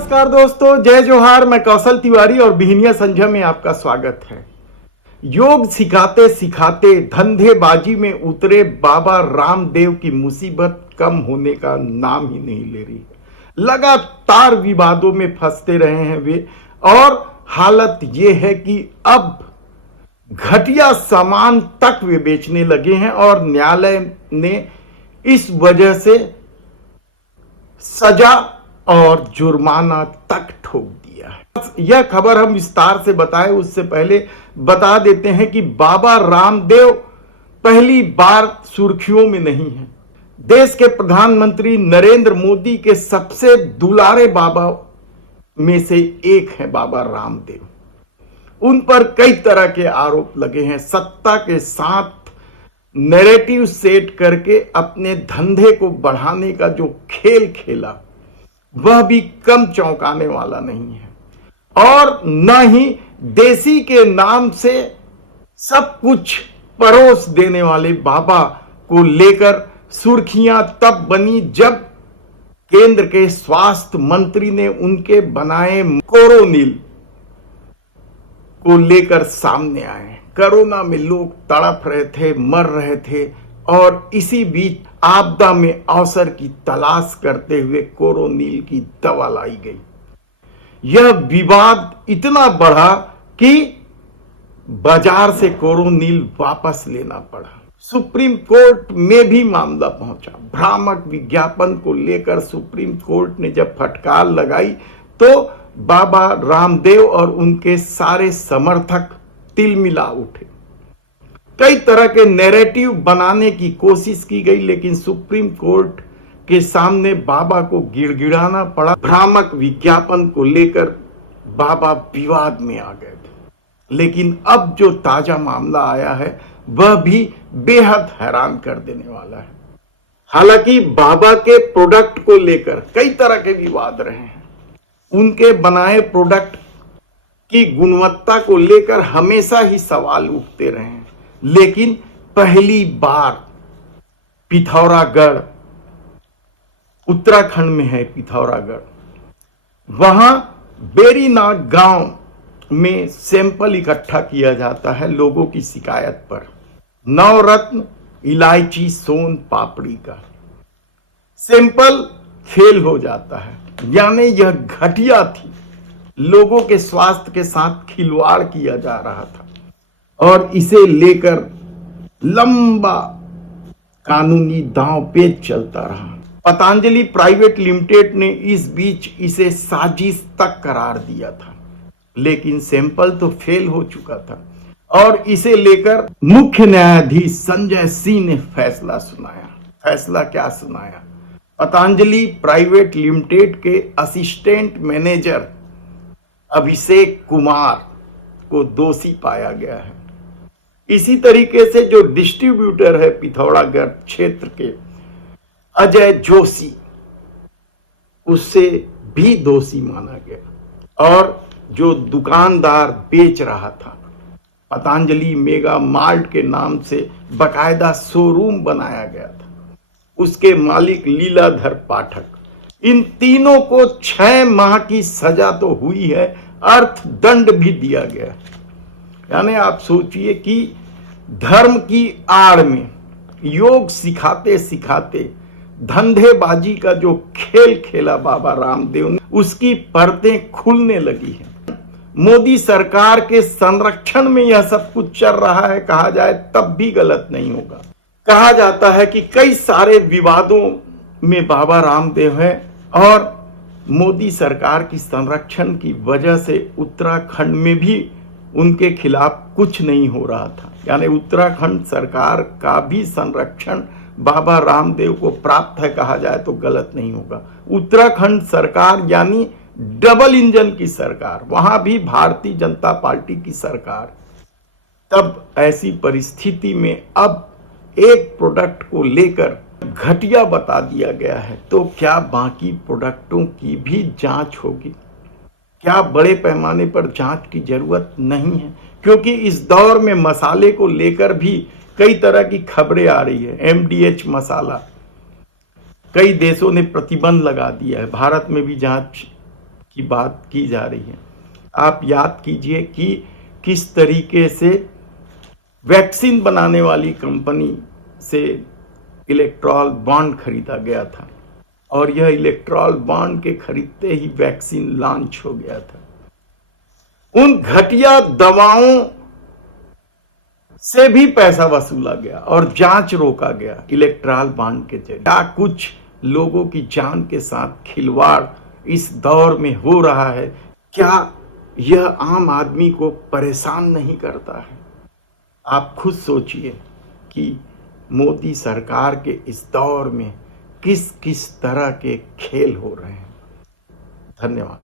नमस्कार दोस्तों, जय जोहार। मैं कौशल तिवारी और बिहनिया संझा में आपका स्वागत है। योग सिखाते सिखाते धंधेबाजी में उतरे बाबा रामदेव की मुसीबत कम होने का नाम ही नहीं ले रही है। लगातार विवादों में फंसते रहे हैं वे, और हालत ये है कि अब घटिया सामान तक वे बेचने लगे हैं और न्यायालय ने इस वजह से सजा और जुर्माना तक ठोक दिया है। यह खबर हम विस्तार से बताएं उससे पहले बता देते हैं कि बाबा रामदेव पहली बार सुर्खियों में नहीं है। देश के प्रधानमंत्री नरेंद्र मोदी के सबसे दुलारे बाबा में से एक है बाबा रामदेव। उन पर कई तरह के आरोप लगे हैं। सत्ता के साथ नैरेटिव सेट करके अपने धंधे को बढ़ाने का जो खेल खेला वह भी कम चौंकाने वाला नहीं है, और न ही देसी के नाम से सब कुछ परोस देने वाले बाबा को लेकर सुर्खियां तब बनी जब केंद्र के स्वास्थ्य मंत्री ने उनके बनाए कोरोनिल को लेकर सामने आए। कोरोना में लोग तड़प रहे थे, मर रहे थे, और इसी बीच आपदा में अवसर की तलाश करते हुए कोरोनिल की दवा लाई गई। यह विवाद इतना बढ़ा कि बाजार से कोरोनिल वापस लेना पड़ा। सुप्रीम कोर्ट में भी मामला पहुंचा। भ्रामक विज्ञापन को लेकर सुप्रीम कोर्ट ने जब फटकार लगाई तो बाबा रामदेव और उनके सारे समर्थक तिलमिला उठे। कई तरह के नैरेटिव बनाने की कोशिश की गई, लेकिन सुप्रीम कोर्ट के सामने बाबा को गिड़गिड़ाना पड़ा। भ्रामक विज्ञापन को लेकर बाबा विवाद में आ गए थे। लेकिन अब जो ताजा मामला आया है वह भी बेहद हैरान कर देने वाला है। हालांकि बाबा के प्रोडक्ट को लेकर कई तरह के विवाद रहे हैं। उनके बनाए प्रोडक्ट की गुणवत्ता को लेकर हमेशा ही सवाल उठते रहे हैं, लेकिन पहली बार पिथौरागढ़, उत्तराखंड में है पिथौरागढ़, वहां बेरीनाग गांव में सैंपल इकट्ठा किया जाता है लोगों की शिकायत पर। नवरत्न इलायची सोन पापड़ी का सैंपल फेल हो जाता है, यानी यह घटिया थी। लोगों के स्वास्थ्य के साथ खिलवाड़ किया जा रहा था और इसे लेकर लंबा कानूनी दांवपेच चलता रहा। पतंजलि प्राइवेट लिमिटेड ने इस बीच इसे साजिश तक करार दिया था, लेकिन सैंपल तो फेल हो चुका था और इसे लेकर मुख्य न्यायाधीश संजय सिंह ने फैसला सुनाया। फैसला क्या सुनाया? पतंजलि प्राइवेट लिमिटेड के असिस्टेंट मैनेजर अभिषेक कुमार को दोषी पाया गया है। इसी तरीके से जो डिस्ट्रीब्यूटर है पिथौरागढ़ क्षेत्र के अजय जोशी, उससे भी दोषी माना गया। और जो दुकानदार बेच रहा था, पतंजलि मेगा मार्ट के नाम से बकायदा शोरूम बनाया गया था, उसके मालिक लीलाधर पाठक, इन तीनों को 6 माह की सजा तो हुई है, अर्थदंड भी दिया गया। यानी आप सोचिए कि धर्म की आड़ में योग सिखाते सिखाते धंधेबाजी का जो खेल खेला बाबा रामदेव ने, उसकी परतें खुलने लगी हैं। मोदी सरकार के संरक्षण में यह सब कुछ चल रहा है कहा जाए तब भी गलत नहीं होगा। कहा जाता है कि कई सारे विवादों में बाबा रामदेव है और मोदी सरकार की संरक्षण की वजह से उत्तराखंड में भी उनके खिलाफ कुछ नहीं हो रहा था। यानी उत्तराखंड सरकार का भी संरक्षण बाबा रामदेव को प्राप्त है कहा जाए तो गलत नहीं होगा। उत्तराखंड सरकार यानी डबल इंजन की सरकार, वहां भी भारतीय जनता पार्टी की सरकार। तब ऐसी परिस्थिति में अब एक प्रोडक्ट को लेकर घटिया बता दिया गया है, तो क्या बाकी प्रोडक्टों की भी जांच होगी? क्या बड़े पैमाने पर जांच की जरूरत नहीं है? क्योंकि इस दौर में मसाले को लेकर भी कई तरह की खबरें आ रही है। MDH मसाला, कई देशों ने प्रतिबंध लगा दिया है। भारत में भी जांच की बात की जा रही है। आप याद कीजिए कि किस तरीके से वैक्सीन बनाने वाली कंपनी से इलेक्ट्रॉल बॉन्ड खरीदा गया था और यह इलेक्ट्रॉल बॉन्ड के खरीदते ही वैक्सीन लॉन्च हो गया था। उन घटिया दवाओं से भी पैसा वसूला गया और जांच रोका गया इलेक्ट्रॉल बॉन्ड के जरिए। क्या कुछ लोगों की जान के साथ खिलवाड़ इस दौर में हो रहा है? क्या यह आम आदमी को परेशान नहीं करता है? आप खुद सोचिए कि मोदी सरकार के इस दौर में किस किस तरह के खेल हो रहे हैं। धन्यवाद।